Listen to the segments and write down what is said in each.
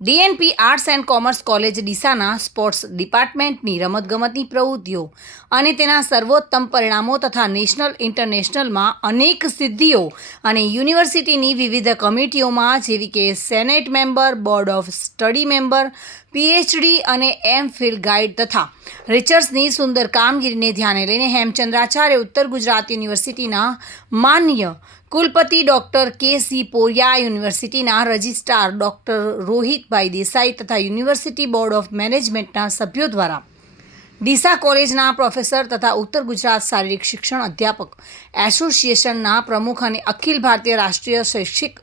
DNP arts and commerce college ડીસાના sports ડિપાર્ટમેન્ટની રમતગમતની પ્રવૃત્તિઓ અને તેના સર્વોત્તમ પરિણામો તથા નેશનલ ઇન્ટરનેશનલમાં અનેક સિદ્ધિઓ અને યુનિવર્સિટીની વિવિધ કમિટીઓમાં જેવી કે senate member, board of study member, PhD અને એમફિલ ગાઈડ તથા રિસર્ચની સુંદર કામગીરીને ધ્યાને લઈને હેમચંદ્રાચાર્ય ઉત્તર ગુજરાત યુનિવર્સિટીના માન્ય કુલપતિ ડૉક્ટર કે.સી. પોરિયા, યુનિવર્સિટીના રજિસ્ટ્રાર ડૉક્ટર રોહિતભાઈ દેસાઈ તથા યુનિવર્સિટી બોર્ડ ઓફ મેનેજમેન્ટના સભ્યો દ્વારા ડીસા કોલેજના પ્રોફેસર તથા ઉત્તર ગુજરાત શારીરિક શિક્ષણ અધ્યાપક એસોસિએશનના પ્રમુખ અને અખિલ ભારતીય રાષ્ટ્રીય શૈક્ષિક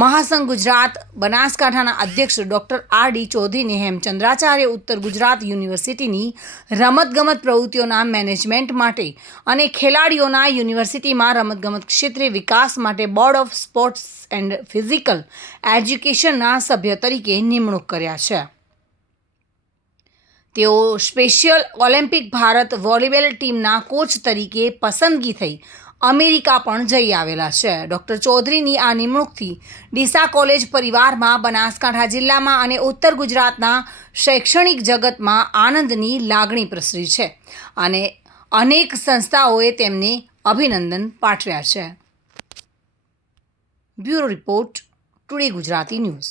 મહાસંઘ ગુજરાત બનાસકાંઠાના અધ્યક્ષ ડૉક્ટર આર.ડી. ચૌધરીને હેમચંદ્રાચાર્ય ઉત્તર ગુજરાત યુનિવર્સિટીની રમતગમત પ્રવૃત્તિઓના મેનેજમેન્ટ માટે અને ખેલાડીઓના યુનિવર્સિટીમાં રમતગમત ક્ષેત્રે વિકાસ માટે board of sports and physical એજ્યુકેશનના સભ્ય તરીકે નિમણૂક કર્યા છે. તેઓ સ્પેશિયલ ઓલિમ્પિક ભારત વોલીબોલ ટીમના કોચ તરીકે પસંદગી થઈ અમેરિકા પણ જઈ આવેલા છે. ડૉક્ટર ચૌધરીની આ નિમણૂકથી ડીસા કોલેજ પરિવારમાં બનાસકાંઠા જિલ્લામાં અને ઉત્તર ગુજરાતના શૈક્ષણિક જગતમાં આનંદની લાગણી પ્રસરી છે અને અનેક સંસ્થાઓએ તેમને અભિનંદન પાઠવ્યા છે. Bureau report, today Gujarati news.